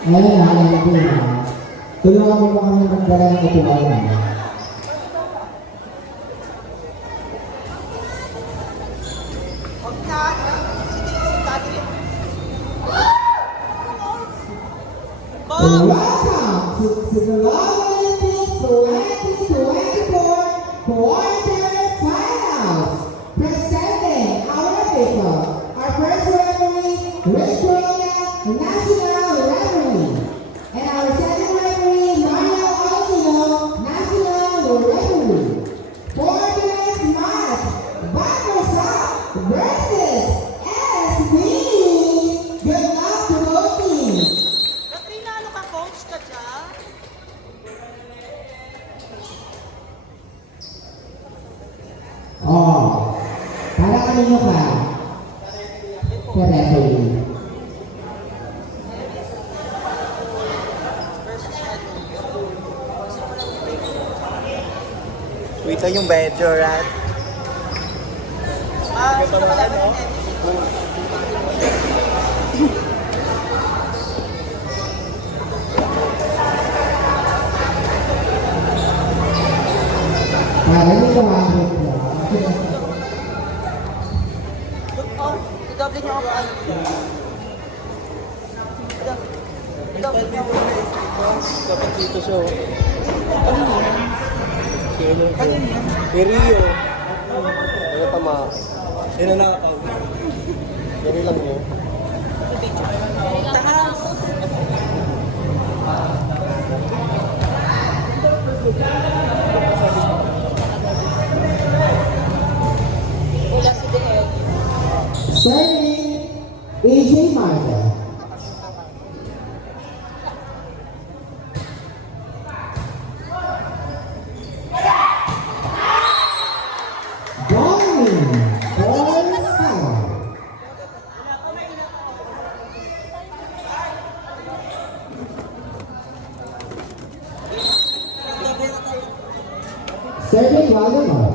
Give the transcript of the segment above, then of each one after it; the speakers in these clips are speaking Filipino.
Ayun na, alam ko na. Tulungan mo ba kami magdala ng upuan? Welcome to the Olympics 2024 quarterfinals. Presenting our people, our first referee, Victoria National Referee, and our second referee, Mario Altino, National Referee. For today's match, Barbershop versus SB. Good luck to both teams. Katrina, ano ka, coach ka dyan? Oh, para kanino ka? Sa referee. Wait lang yung medyo, right? Sino ba laban ni Para nito ako. Oh, i-double niyo ako ano. I-double niyo ako. Dapat dito siya, oh. Kanina yan. Rio. Ano tama? Sinanakaw. Gano'n lang yun. Taas. Wala si Deed. Serving AJ Marta. Bowling for Sarah. Serving Waldemar.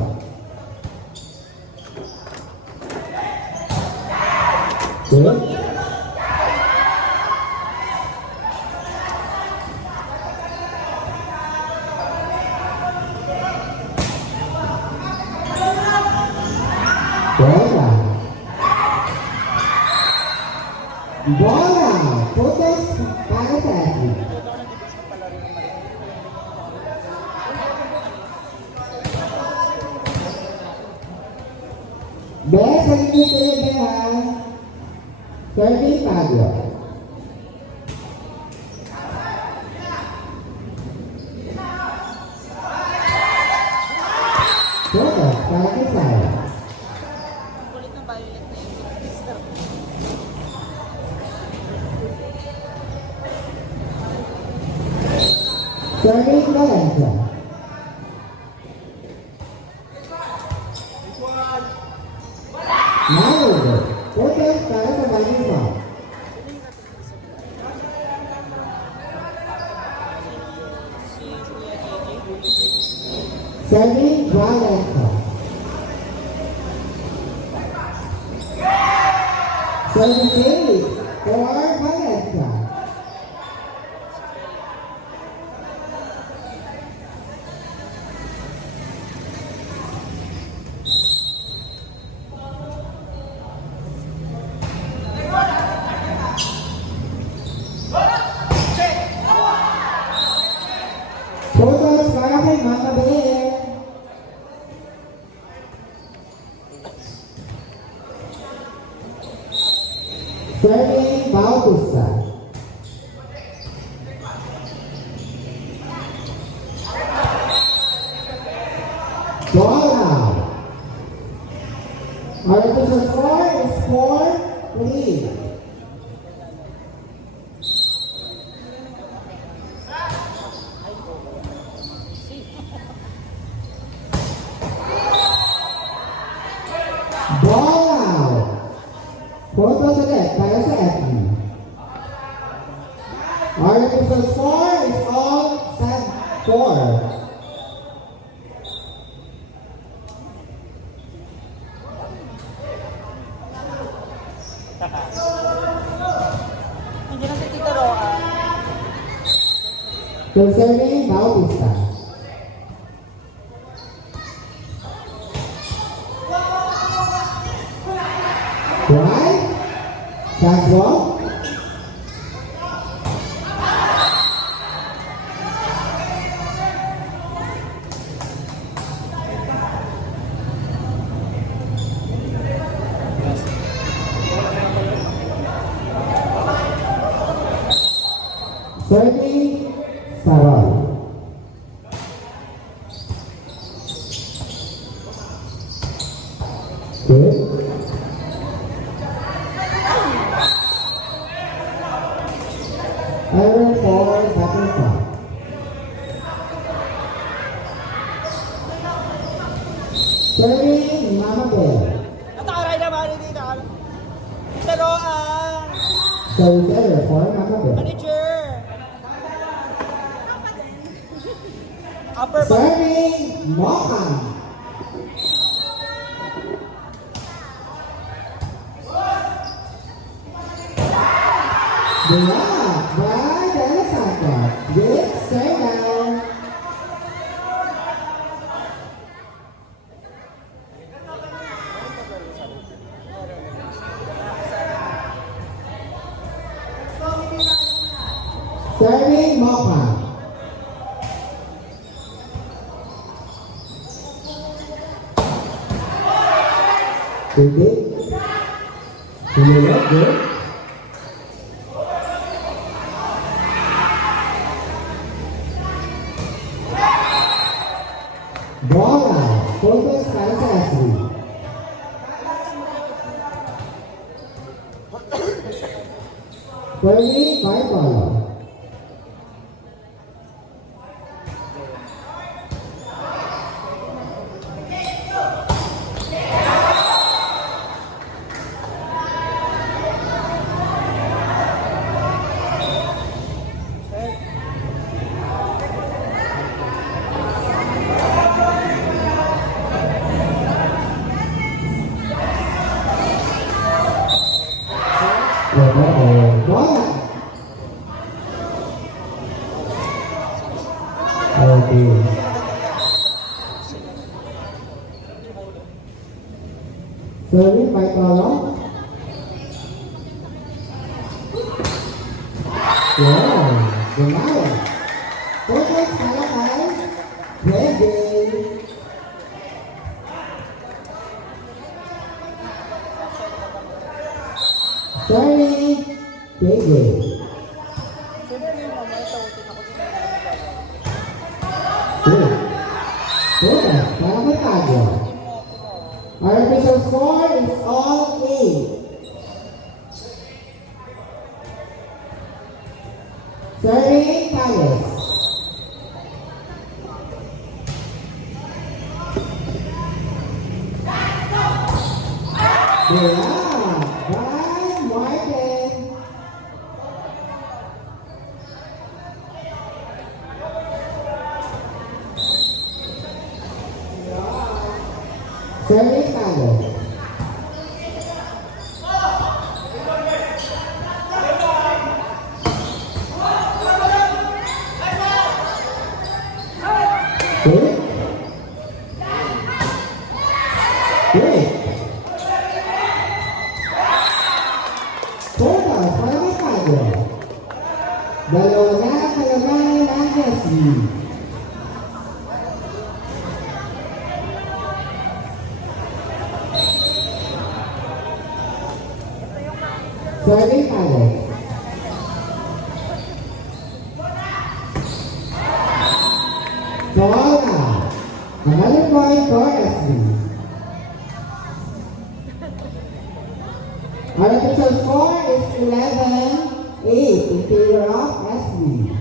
Good. Bola. Bola. Focus para sa atin. Best sa inyo talaga ha. Serving Pablo. Focus para kay Sarah. Kulit ng violet na yun. Serving Valencia. Now, focus para sa Valencia. Serving Valencia. Serving David for Valencia. Focus para kay Mata Beer. Serving Bautista. Ball out. Our official score is 4-3. Ball out. Photos ulit para sa FB. Our official score is all set 4. Nandiyan na si Tita Roa. Concerning Bautista. Right? That's wrong. Serving Sarol. Good. Error for Battlefront. Serving Mama Bear. Nataray naman, hindi na. Pero, Serving error for Mama Bear. manager. Upper back. Serving Mohan. Block by Della Santa. Good serve down. Serving Mohan. Good. Good. Bola, focus para sa athlete. Serving by bola. Bola. Okay. Serving by bola. Wow, ganawa. Focus para kay Ready. Sorry, KJ. Good. Focus para kay Tagyo. Our official score is all 8. Serving Palace. Yeah, by Martin. Serving Palace. Good. Good. Focus para kay Tagyo. Dalawa na kalabanin ang Leslie. Serving Palace. Bola. Another point for Leslie. Our official score is 11-8 in favor of Leslie.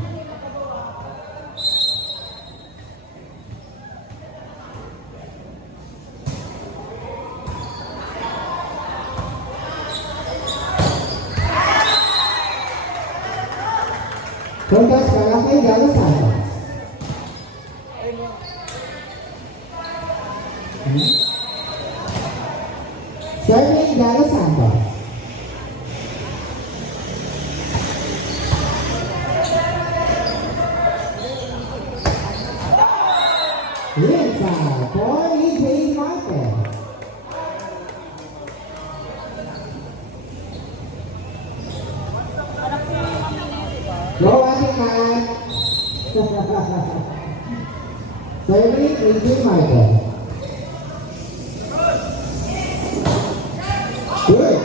Focus para kay Dela Santos. Serving Dela Santos. Inside for EJ Marquez. Go ating man. Serving EJ Marquez. Good.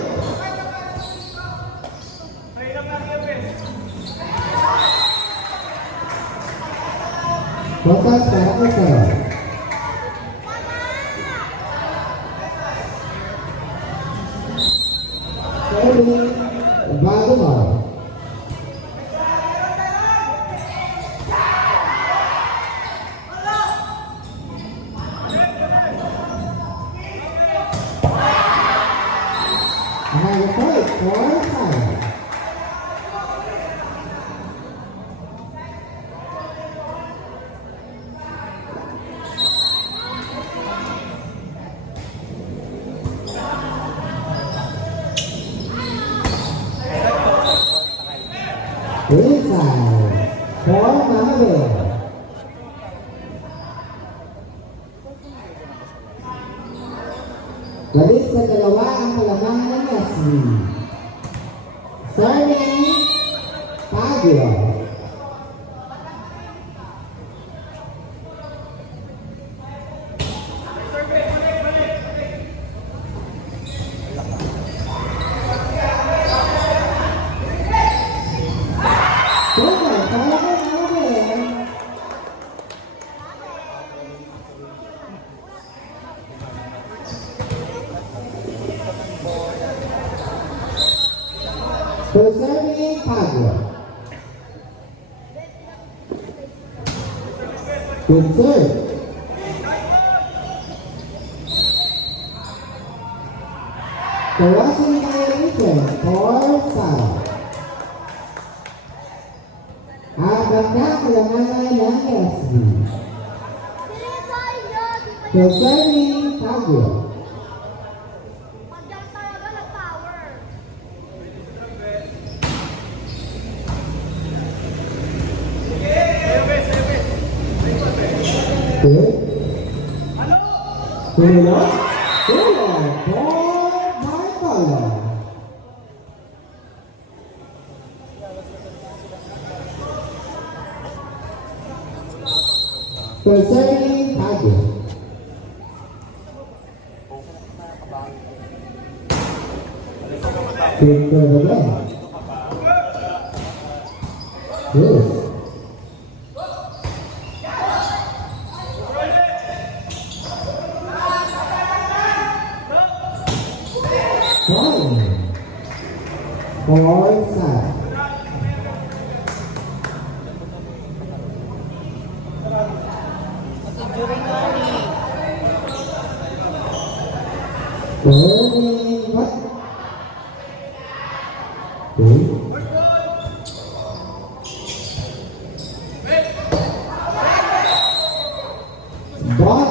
Focus para ke serve. Serving Valdemar. Another point for Fire. Inside for Mahabir. Balik sa dalawa ang kalamangan ng Yasmin. Serving Pagyo. Super, para kay Mahabir. For serving Pagyo. Good serve. Kawasan tayo return for Sara. Habang na kailangan ng SB. For serving Pagyo. Good. Tulo. Tulo. For Marcolo. Concerning Pagyo. Good serve again. Good. Fine. For side. Serving what? Good. But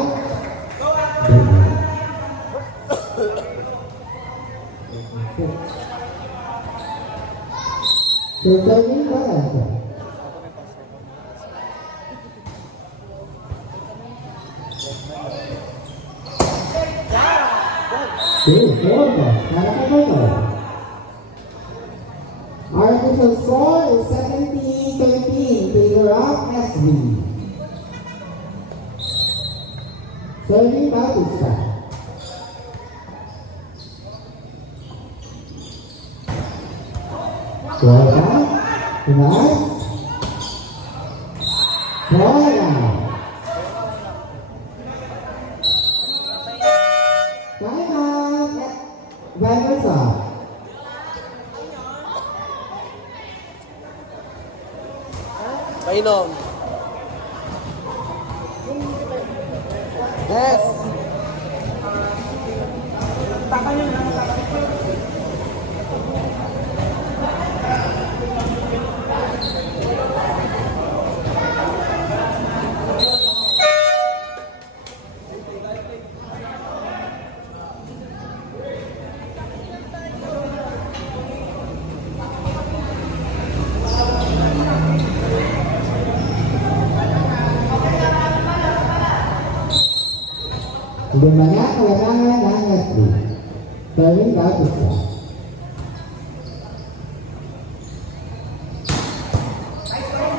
serving what? Artificial score is 17-13 in favor of SB. Serving Bautista. Welcome. Nice. Bola. Time out. Vanessa. Painom. Yes. Di mana kewenangan ng referee. Serving Bautista.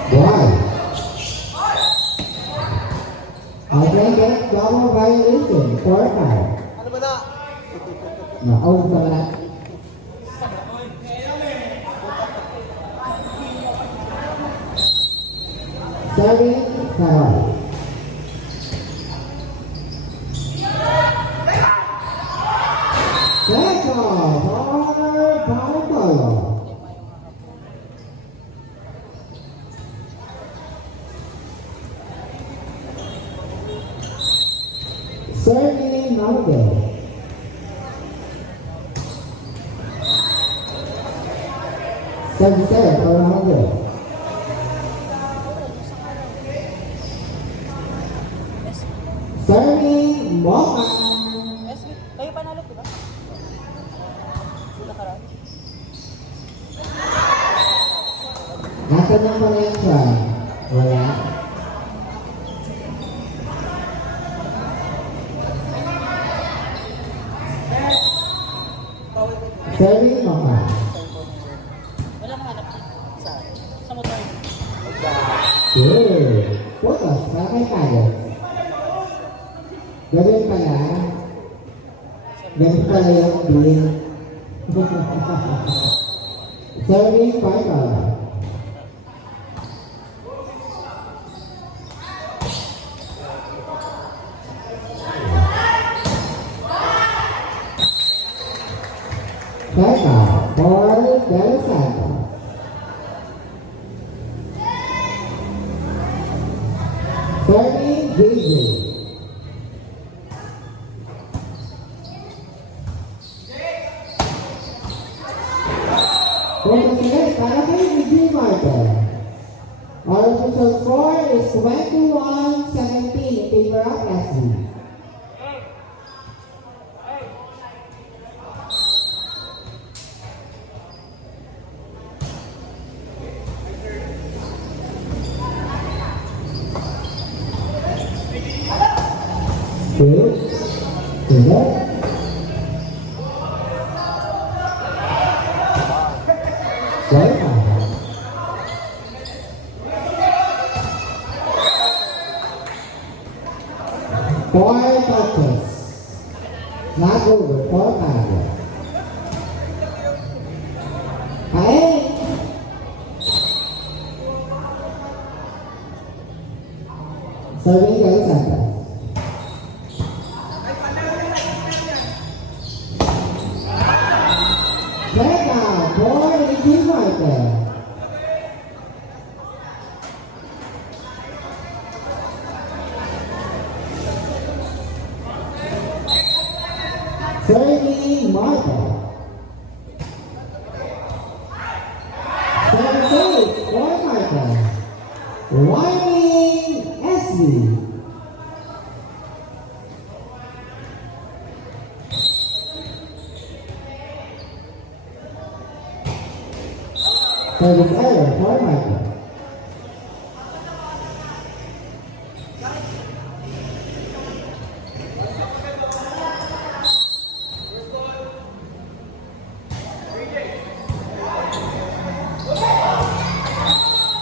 Boy. Again, double violation. 4-5. Ano ba na? Na-out ka na. Serving Saroy. Second for Paolo. Serving Marquez. Serve for Marquez. Serving Mocha. Kayo panalo, di ba? Sila karami. Nasaan yung connection? Wala. Serving Mocha. Walang hanap sa motor. Good. Putos, bakit tayo? Gawin pala. Ganun pala yung bill. Serving $5. Second for De Los Santos. Serving JJ. Puntos ulit para kay Eugene Martin. Our official score is 21-17 in favor of SB. Two, four touches. Not over, 4-5. Kain. Serving De Los Santos. Second for Eugene Martin. Serving Martin. 7-6 for Martin. Wyoming SB. Serving error for Martin.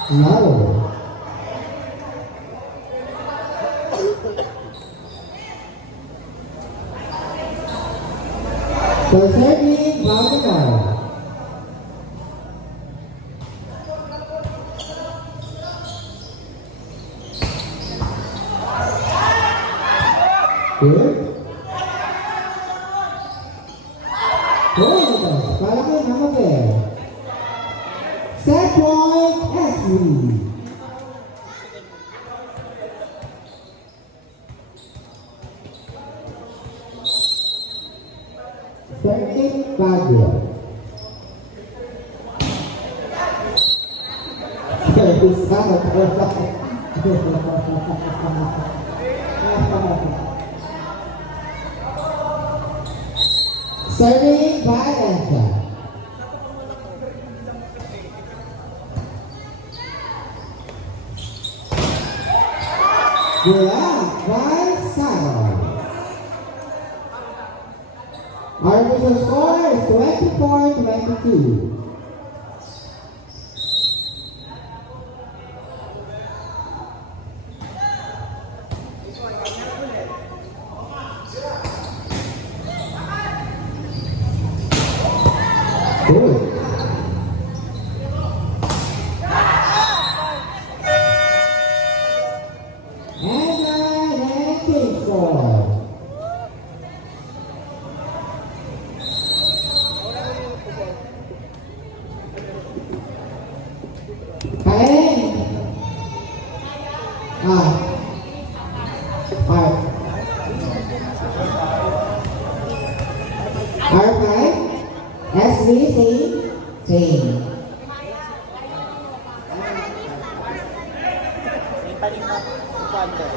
No. So serving Baltimore. Good. Good. Para kay Hamabel. Set point SB. Serving Baguio. Serving Salvador. Serving Valencia. Good luck, Valsaro. Our official score is 24-22. Good. And team score. Kain. Five. R5. SV, same. May paling na wonder.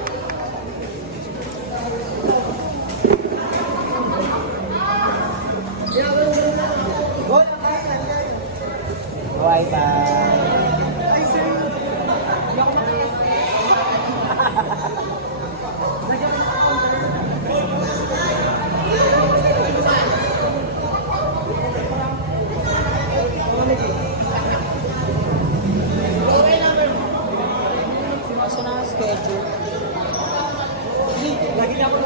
Bye-bye. Kasi na schedule. Lagi na ako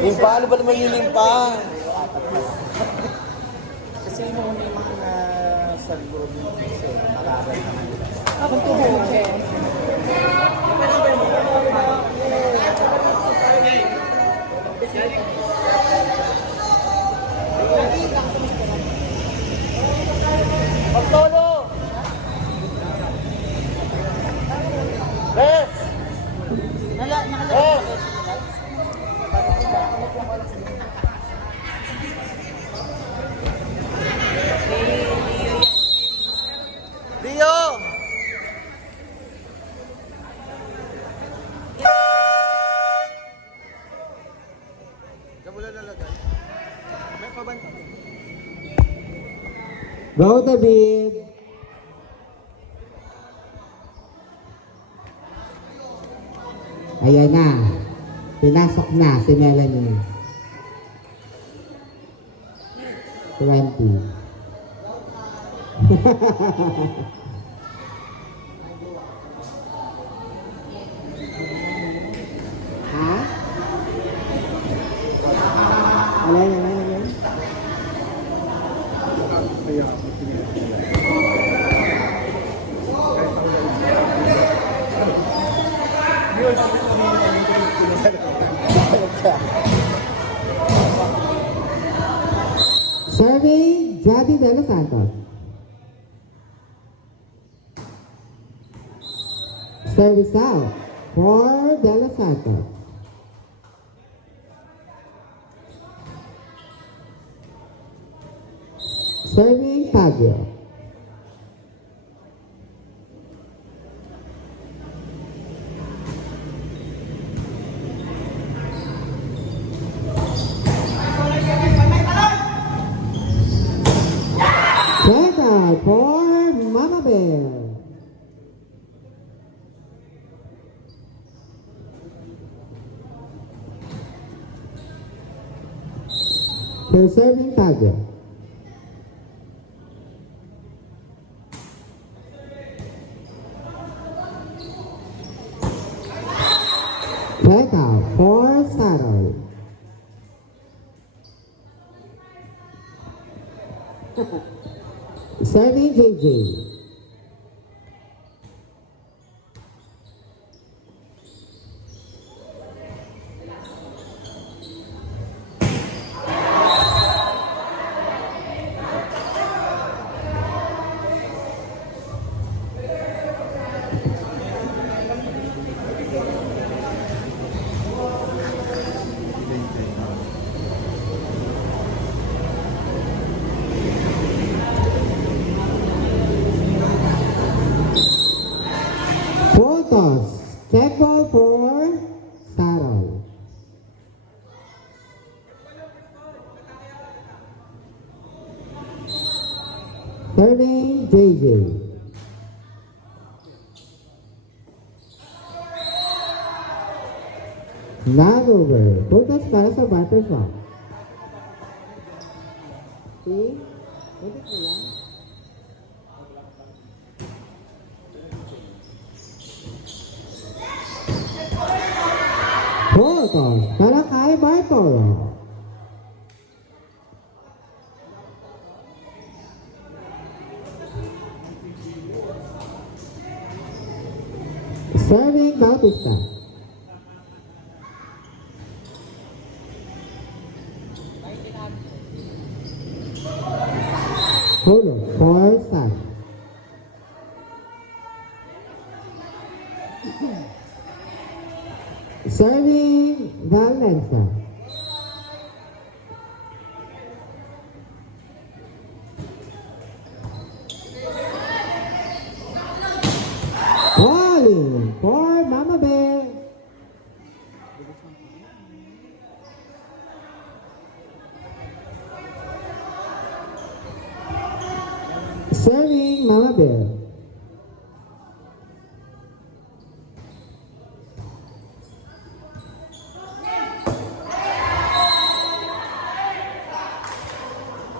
Limpa, ano ba naman yung limpa? kasi nung mga sa loob kasi makagal na kanila. Ako tuho. Pagtolo! Yes! Yes! Rio! Kamulan nalagay. May pabanta. Go, David. Ayan na. Pinasok na si Melanie. 20. Ha? Alay. Serving, Jadi De Los Santos. Service out for De Los Santos. Serving Fabio. Check out for Mama Bear. For serving Fabio. Check out for Saddle. Serving JJ. Photos. Check ball for Saddle. Serving JJ. Not over. Puntos para sa Viper Shop. See? Puntos mo lang. Puntos para kay Viper. Serving Bautista. Holo, for side. Serving Valencia. Calling for Mama Bear. Serving Mama Bear.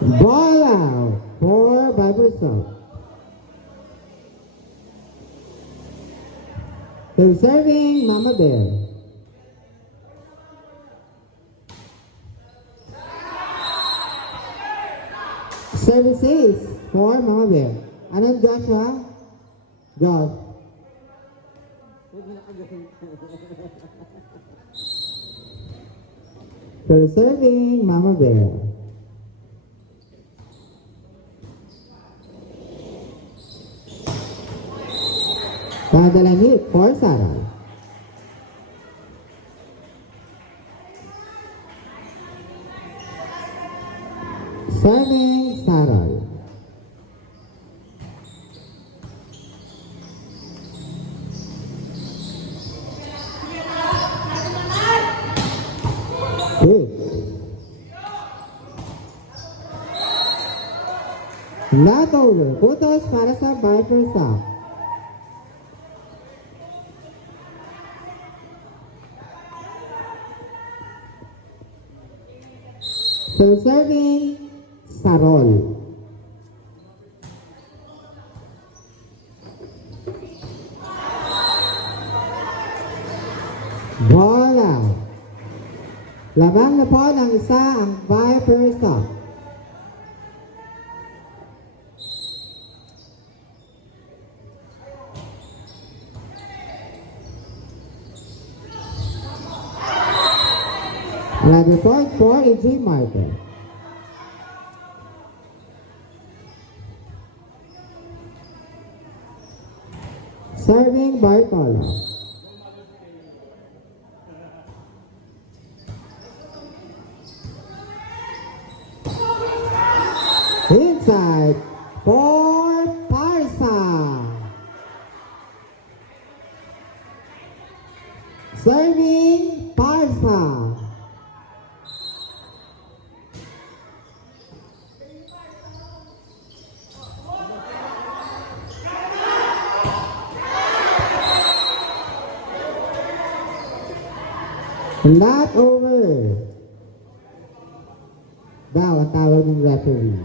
Ball out for Bible Shop. They're serving Mama Bear. Services for Mama Bear. Anong Joshua? Josh. They're serving Mama Bear. Padalang hit for Sarah. Serving Sarah. Hit. Not over. Putos para sa Viper Shop. So serving Sarol. Ball out. Lamang na po ng isa ang Viper Shop. Another point for AJ Martin. Serving Bartolo. Inside for Parsa. Serving Parsa. Not over. Daw ang tawag ng referee.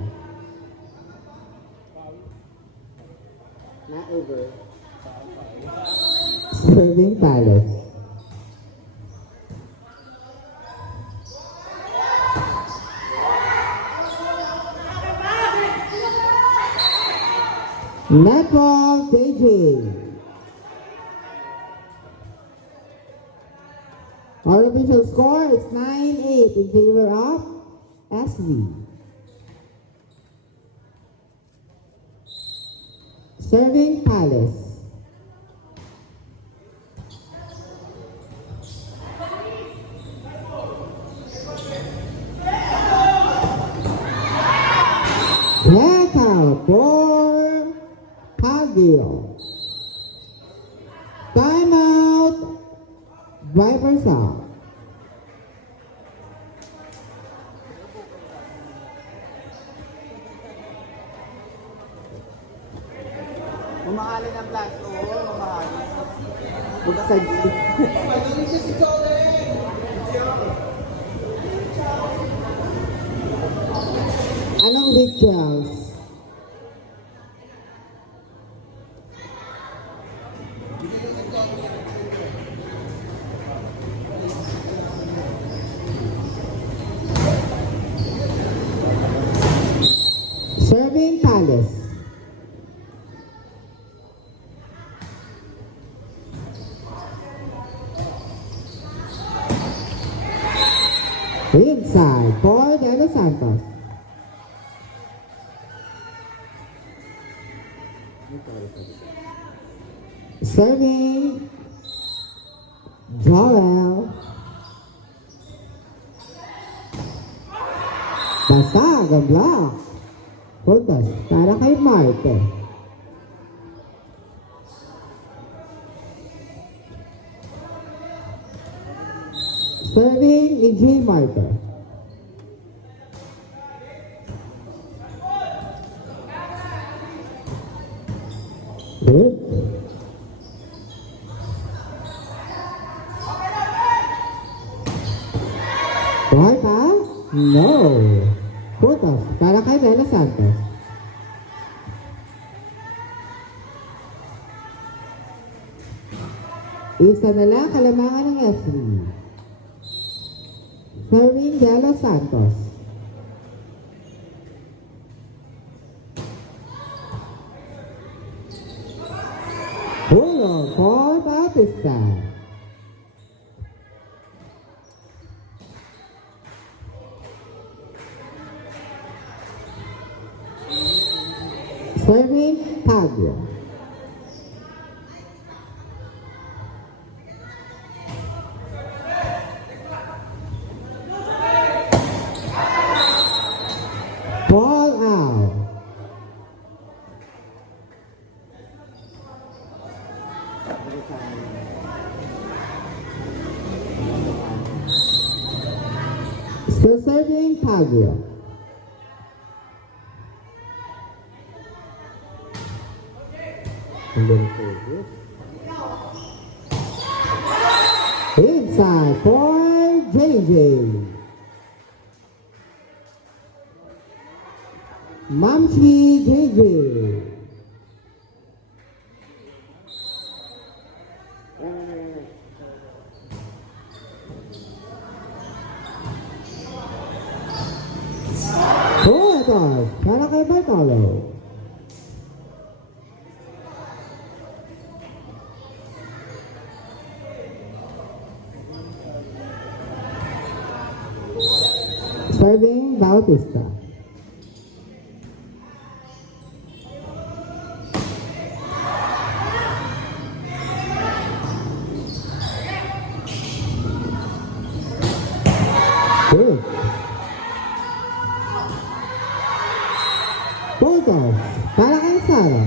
Not over. Serving Palace. Net ball, JJ. Our official score is 9-8 in favor of SV. Serving Palace. Back out for Hagio. Timeout. Viper Shop. Mamahali ng plant. Oo, mamahali. Buka sa Magaling siya si Colin! Anong rituals? Serving Palace. Inside for De Los Santos. Serving Joel. Basag ang block. Puntos para kay Marte. Serving EJ Marte. Good. Buhay pa? No. Puntos para kay De Los Santos. Isa na lang kalamangan ng S3. Serving De Los Santos. Hulog for Bautista. Serving Taglia. Ball out. Still serving Taglia. And then inside for JJ. Mamchi JJ. Buetos para kay Bartolo. Serving Bautista. Good. Puntos para kay Sara.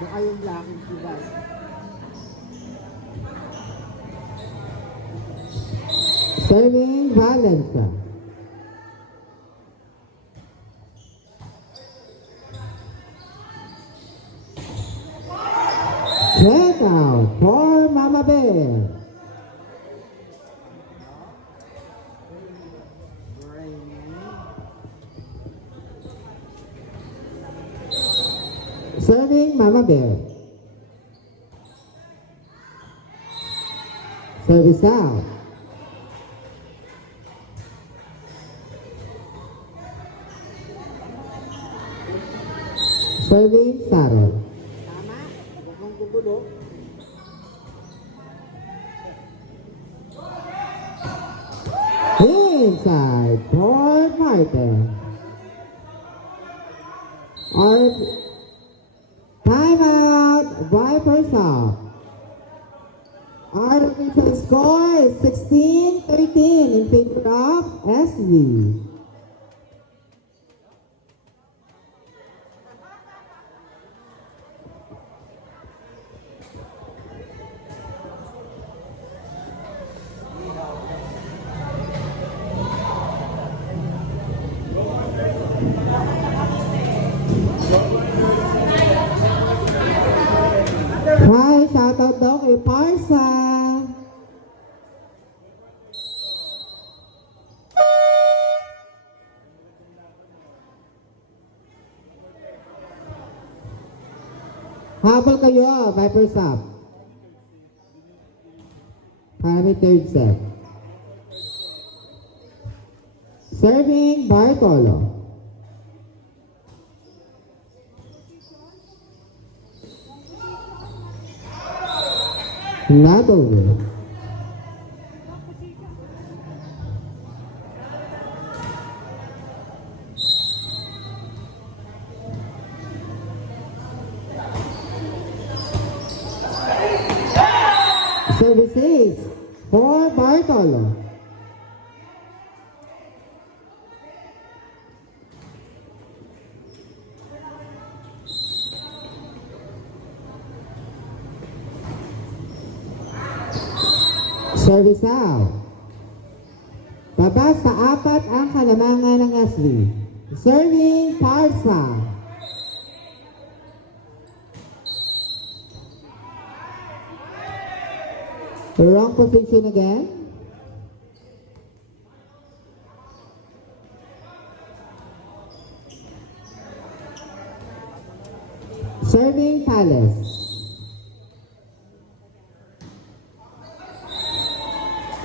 Baka yung blocking si Val. Serving Valencia. Check out for Mama Bear. Serving Mama Bear. Service out. Serving Sarah. Tama? Huwag mong gugulo. Inside for Martin. Or timeout, Vipers off. Our official score is 16-13 in favor of SV. Hi, shoutout daw kay Parsa. Habol kayo, Viper stop. Para may third set. Serving Bartolo. Not over. Services for Bartolo. Service out. Baba sa apat ang kalamangan ng Asli. Serving Parsa. Wrong position again. Serving Palace.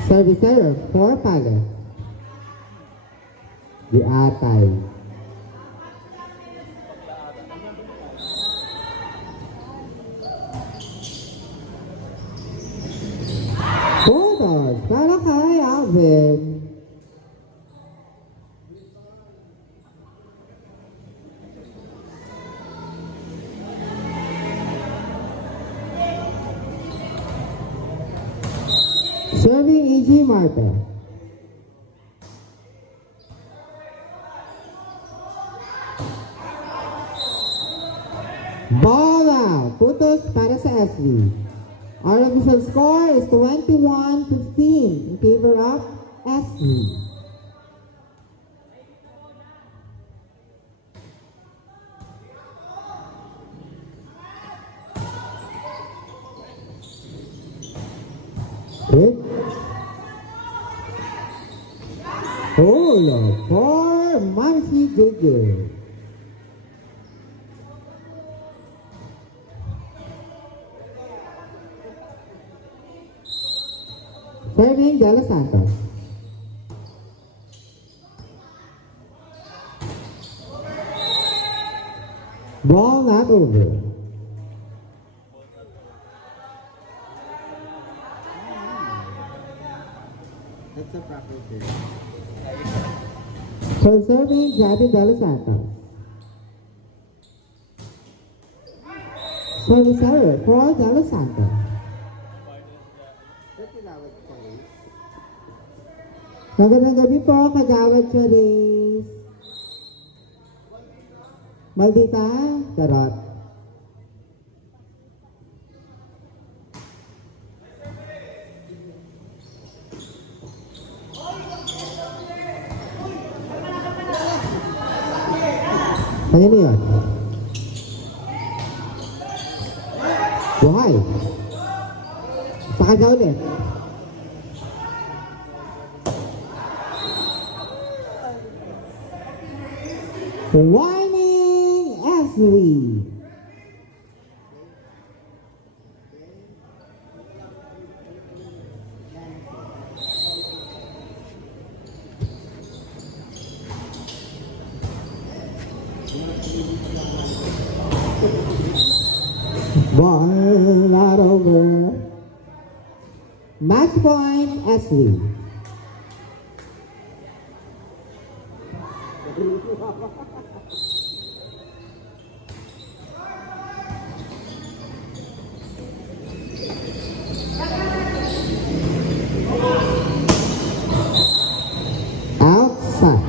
Service error for Palace. Di atay. Photos para kay Alvin. Serving E.G. Marta. Ball out. Putos para sa SV. Our official score is 21-15 in favor of SV. Good. Hold for Mamsi JJ. Serving De Los Santos. Ball not over. That's a proper thing. So serving Javi De Los Santos. Service error for De Los Santos. Magandang gabi po, Kagawad Charis. Maldita, Tarot. Kanino yun? Buhay. Saka daw ulit. Whining Ashley. Ball not over. Match point, Ashley. Outside.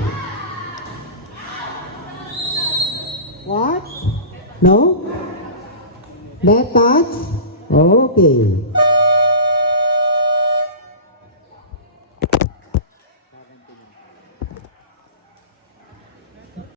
What? No? That touch? Okay.